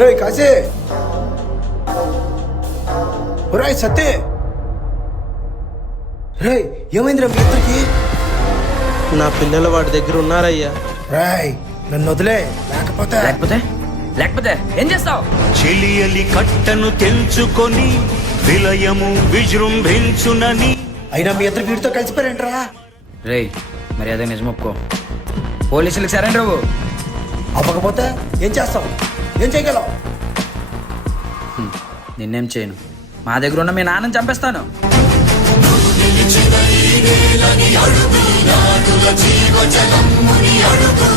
రే కాశీ, ఒరేయ్ సత్తే, రే ఏమైందిరా మీ ఇద్దరికి? నా పిల్లలు వాడి దగ్గర ఉన్నారయ్యా. రాయ్ నన్ను వదిలే, లేకపోతే లేకపోతే లేకపోతే ఏం చేస్తావు? చెలియలి కట్టను తెంచుకొని విలయము విజృంభించునని. అయినా మీ ఇద్దరు వీడితో కలిసిపోయారంటరా? రేయ్ మరి అదే నిజం ఒప్పుకో, పోలీసులకు సరెండర్ అవ్వు. అవ్వకపోతే ఏం చేస్తావు? ఏం చేయగలవు? నిన్నేం చేయను, మా దగ్గర ఉన్న మీ నాన్నని చంపేస్తాను. జీవజలముని అడుగు